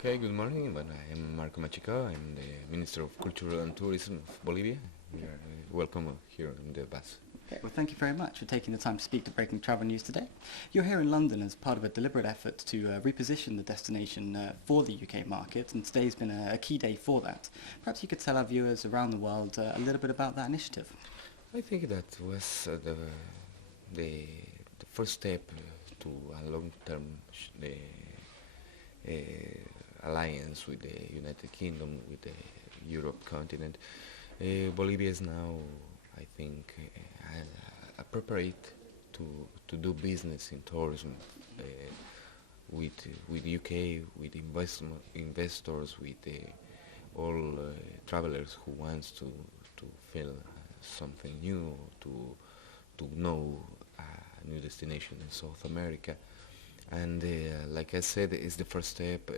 Okay, good morning. But I am Marko Machicao. I'm the Minister of Culture and Tourism of Bolivia. You are welcome here in the bus. Okay, well, thank you very much for taking the time to speak to Breaking Travel News today. You're here in London as part of a deliberate effort to reposition the destination for the UK market, and today's been a key day for that. Perhaps you could tell our viewers around the world a little bit about that initiative. I think that was the first step to a long-term alliance with the United Kingdom, with the Europe continent. Bolivia is now, I think, prepared to do business in tourism with UK, with investors, with all travelers who wants to feel something new, to know a new destination in South America. And like I said, it's the first step.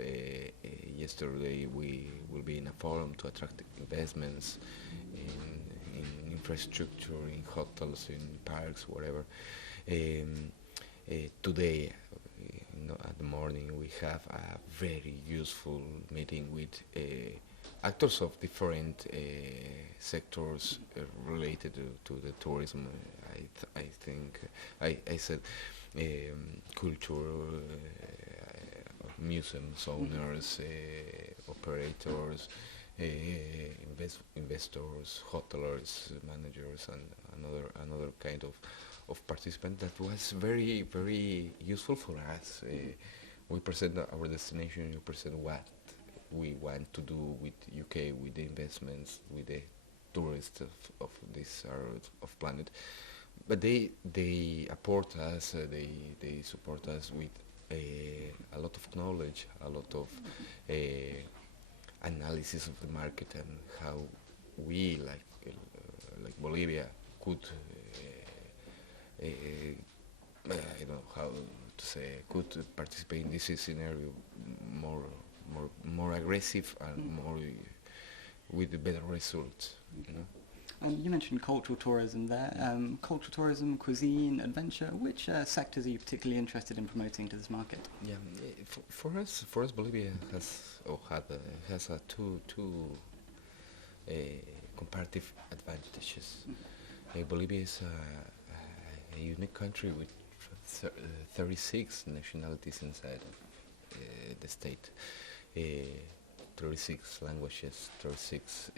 Yesterday we will be in a forum to attract investments in infrastructure, in hotels, in parks, whatever. Today, at the morning, we have a very useful meeting with actors of different sectors related to the tourism. I think I said culture, museums owners, operators, investors, hoteliers, managers, and another kind of participant that was very useful for us. We present our destination, we present what we want to do with UK, with the investments, with the tourists of this of planet. But they support us, they support us with a lot of knowledge, a lot of analysis of the market and how we, like Bolivia, could I don't know how to say, could participate in this scenario more aggressive and more with better results. You know. You mentioned cultural tourism there. Cultural tourism, cuisine, adventure. Which sectors are you particularly interested in promoting to this market? Yeah, for us, Bolivia has two comparative advantages. Bolivia is a unique country with 36 nationalities inside the state, 36 languages, 36.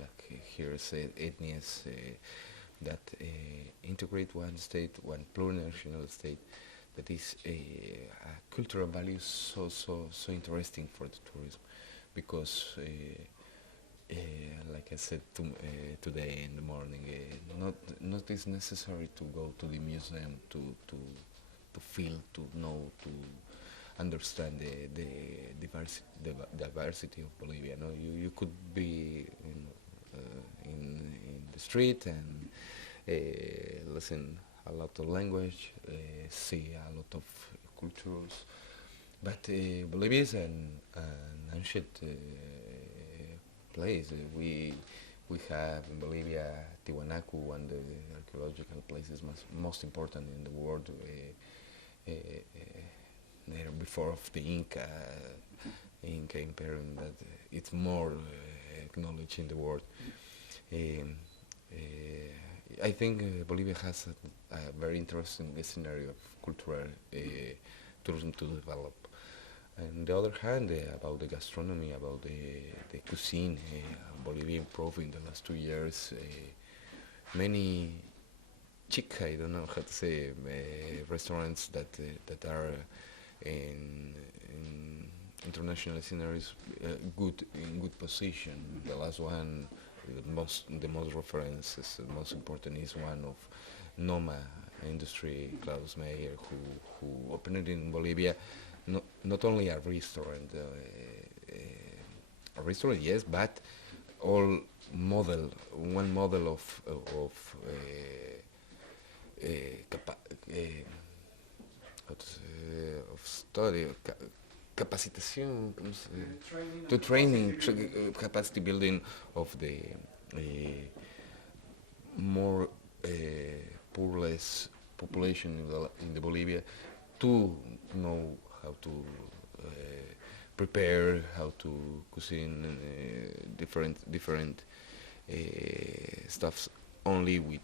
Like here say ethnies that integrate one state, one plurinational state, that is a cultural value so interesting for the tourism, because like I said today in the morning, not is necessary to go to the museum to feel, to know, to understand the diversity of Bolivia. No, you could be in the street and listen a lot of language, see a lot of cultures, but Bolivia is an ancient place. We have in Bolivia Tiwanaku, one of the archaeological places most important in the world. There before of the Inca Imperium, that it's more acknowledged in the world. I think Bolivia has a very interesting scenario of cultural tourism to develop. On the other hand, about the gastronomy, about the cuisine, Bolivia improved in the last 2 years. Many chic, I don't know how to say, restaurants that are in international scenarios in good position. The last one, the most references, the most important is one of Noma Industry, Klaus Meyer, who opened in Bolivia. Not only a restaurant, yes, but one model of study, capacitación, capacity building of the more poorless population in the Bolivia, to know how to prepare, how to cuisine different stuffs only with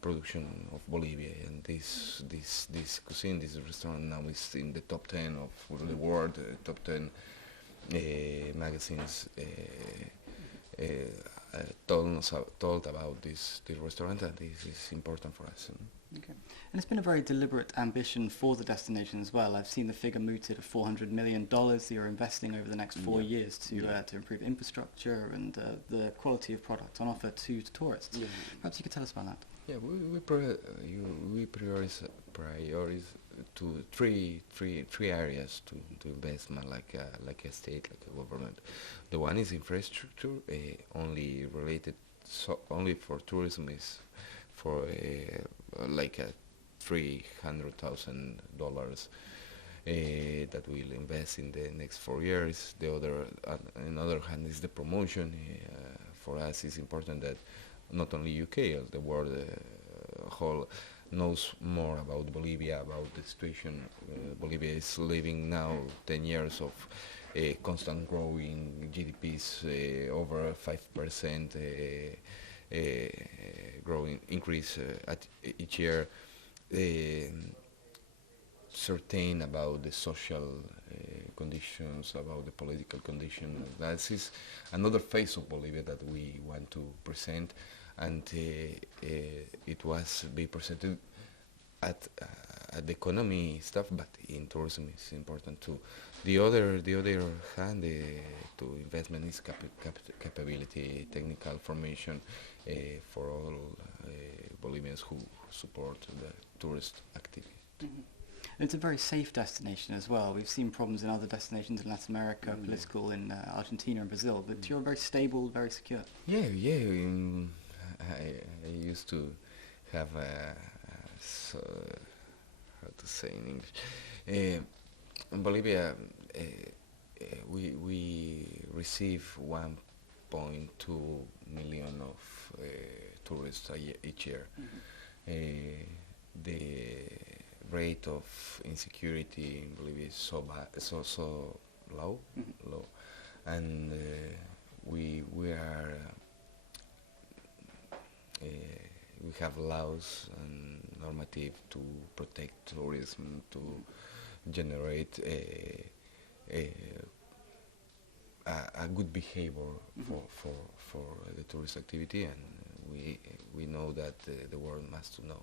production of Bolivia, and this cuisine, this restaurant now is in the top 10 of the world, top 10 magazines told about this restaurant, and this is important for us. Okay. And it's been a very deliberate ambition for the destination as well. I've seen the figure mooted at $400 million you're investing over the next 4 years to improve infrastructure and the quality of product on offer to tourists. Yeah. Perhaps you could tell us about that. Yeah, we prioritize to three areas to invest, like a state, like a government. The one is infrastructure, only related, only for tourism is for like a $300,000 that we'll invest in the next 4 years. The other, on the other hand, is the promotion. For us, it's important that not only UK, the world whole knows more about Bolivia, about the situation. Bolivia is living now 10 years of constant growing GDPs, over 5% growing increase at each year. Certain about the social conditions, about the political condition. That is another face of Bolivia that we want to present, and it was be presented at the economy stuff, but in tourism is important too. The other hand to investment is capability, technical formation for all Bolivians who support the tourist activity. Mm-hmm. It's a very safe destination as well. We've seen problems in other destinations in Latin America, political in Argentina and Brazil, but you're very stable, very secure. Yeah. I used to have how to say in English. In Bolivia, we receive 1.2 million of tourists each year. Mm-hmm. The rate of insecurity in Bolivia is so low, mm-hmm. low, and we have laws and normative to protect tourism, to generate a good behavior mm-hmm. for the tourist activity, and we know that the world must know.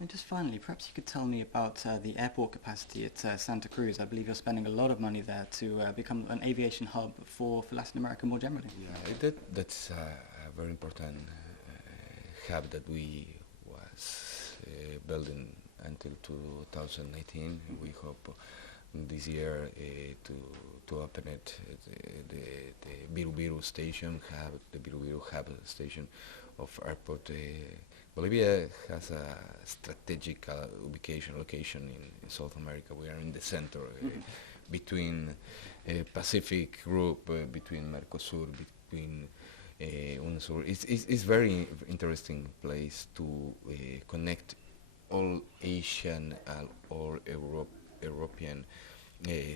And just finally, perhaps you could tell me about the airport capacity at Santa Cruz. I believe you're spending a lot of money there to become an aviation hub for Latin America more generally. Yeah, that's a very important hub that we was building until 2019. We hope this year to open it, the Biru station hub, the Biru hub station of airport. Bolivia has a strategic location in South America. We are in the center, between Pacific group, between Mercosur, between UNSUR. It's very interesting place to connect all Asian or European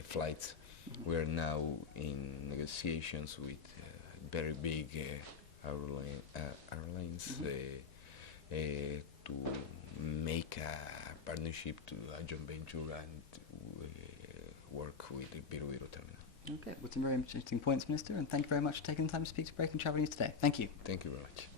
flights. We are now in negotiations with very big airlines to make a partnership, to a joint venture, and work with the Biru terminal. Okay, well, some very interesting points, Minister, and thank you very much for taking the time to speak to Breaking Travel News today. Thank you. Thank you very much.